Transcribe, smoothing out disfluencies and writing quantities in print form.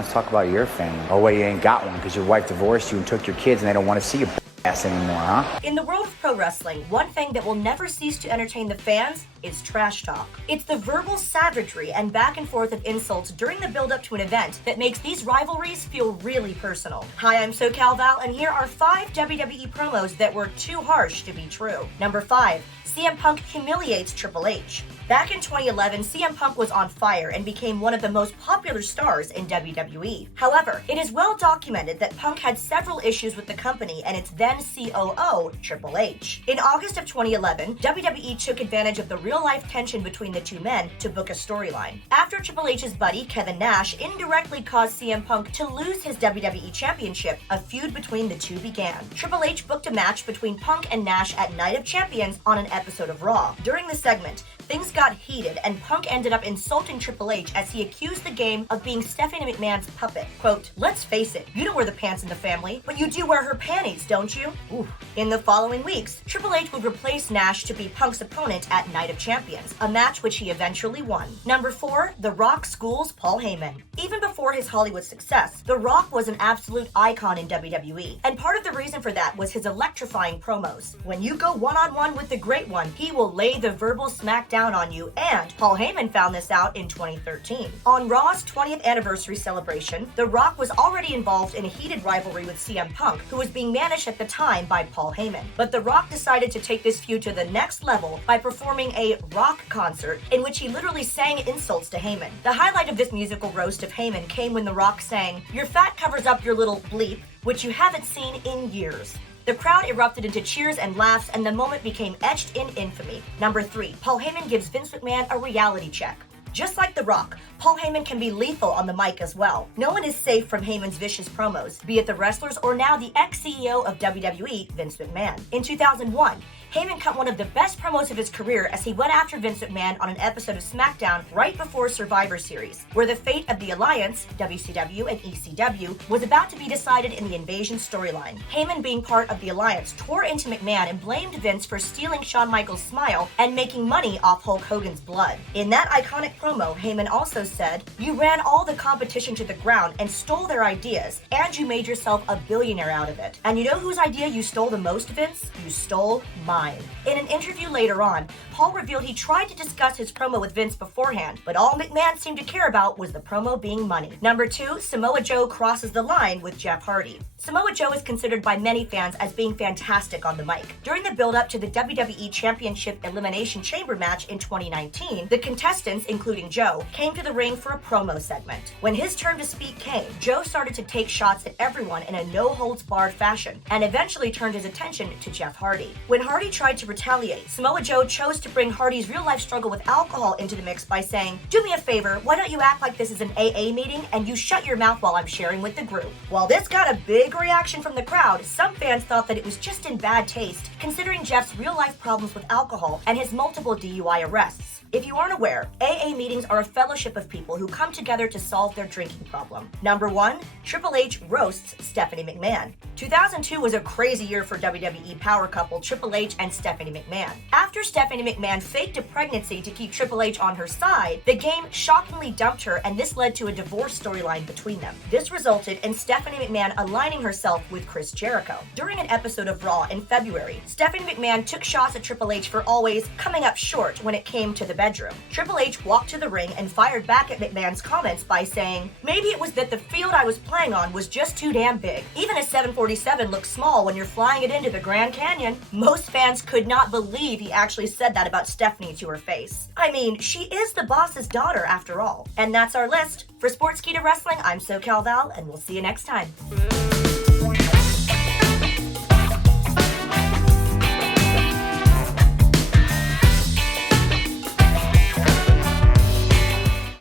Let's talk about your family. Oh, wait, you ain't got one because your wife divorced you and took your kids and they don't want to see your ass anymore, huh? In the world of pro wrestling, one thing that will never cease to entertain the fans is trash talk. It's the verbal savagery and back and forth of insults during the build-up to an event that makes these rivalries feel really personal. Hi, I'm SoCal Val, and here are 5 WWE promos that were too harsh to be true. Number 5, CM Punk humiliates Triple H. Back in 2011, CM Punk was on fire and became one of the most popular stars in WWE. However, it is well documented that Punk had several issues with the company and its then COO, Triple H. In August of 2011, WWE took advantage of the real-life tension between the two men to book a storyline. After Triple H's buddy, Kevin Nash, indirectly caused CM Punk to lose his WWE Championship, a feud between the two began. Triple H booked a match between Punk and Nash at Night of Champions on an episode of Raw. During the segment, things got heated and Punk ended up insulting Triple H as he accused the game of being Stephanie McMahon's puppet. Quote, "Let's face it, you don't wear the pants in the family, but you do wear her panties, don't you?" Ooh. In the following weeks, Triple H would replace Nash to be Punk's opponent at Night of Champions, a match which he eventually won. Number 4, The Rock schools Paul Heyman. Even before his Hollywood success, The Rock was an absolute icon in WWE, and part of the reason for that was his electrifying promos. When you go one-on-one with the Great One, he will lay the verbal smackdown on you, and Paul Heyman found this out in 2013. On Raw's 20th anniversary celebration, The Rock was already involved in a heated rivalry with CM Punk, who was being managed at the time by Paul Heyman. But The Rock decided to take this feud to the next level by performing a rock concert in which he literally sang insults to Heyman. The highlight of this musical roast of Heyman came when The Rock sang, "Your fat covers up your little bleep," which you haven't seen in years. The crowd erupted into cheers and laughs, and the moment became etched in infamy. Number 3, Paul Heyman gives Vince McMahon a reality check. Just like The Rock, Paul Heyman can be lethal on the mic as well. No one is safe from Heyman's vicious promos, be it the wrestlers or now the ex-CEO of WWE, Vince McMahon. In 2001, Heyman cut one of the best promos of his career as he went after Vince McMahon on an episode of SmackDown right before Survivor Series, where the fate of the Alliance, WCW and ECW, was about to be decided in the Invasion storyline. Heyman, being part of the Alliance, tore into McMahon and blamed Vince for stealing Shawn Michaels' smile and making money off Hulk Hogan's blood. In that iconic promo, Heyman also said, "You ran all the competition to the ground and stole their ideas, and you made yourself a billionaire out of it. And you know whose idea you stole the most, Vince? You stole mine." In an interview later on, Paul revealed he tried to discuss his promo with Vince beforehand, but all McMahon seemed to care about was the promo being money. Number 2, Samoa Joe crosses the line with Jeff Hardy. Samoa Joe is considered by many fans as being fantastic on the mic. During the build-up to the WWE Championship Elimination Chamber match in 2019, the contestants, including Joe, came to the ring for a promo segment. When his turn to speak came, Joe started to take shots at everyone in a no-holds-barred fashion, and eventually turned his attention to Jeff Hardy. When Hardy tried to retaliate, Samoa Joe chose to bring Hardy's real-life struggle with alcohol into the mix by saying, "Do me a favor, why don't you act like this is an AA meeting and you shut your mouth while I'm sharing with the group?" While this got a big reaction from the crowd, some fans thought that it was just in bad taste, considering Jeff's real-life problems with alcohol and his multiple DUI arrests. If you aren't aware, AA meetings are a fellowship of people who come together to solve their drinking problem. Number 1, Triple H roasts Stephanie McMahon. 2002 was a crazy year for WWE power couple Triple H and Stephanie McMahon. After Stephanie McMahon faked a pregnancy to keep Triple H on her side, the game shockingly dumped her, and this led to a divorce storyline between them. This resulted in Stephanie McMahon aligning herself with Chris Jericho. During an episode of Raw in February, Stephanie McMahon took shots at Triple H for always coming up short when it came to the bedroom. Triple H walked to the ring and fired back at McMahon's comments by saying, "Maybe it was that the field I was playing on was just too damn big. Even a 747 looks small when you're flying it into the Grand Canyon." Most fans could not believe he actually said that about Stephanie to her face. I mean, she is the boss's daughter after all. And that's our list. For Sportskeeda Wrestling, I'm SoCal Val, and we'll see you next time.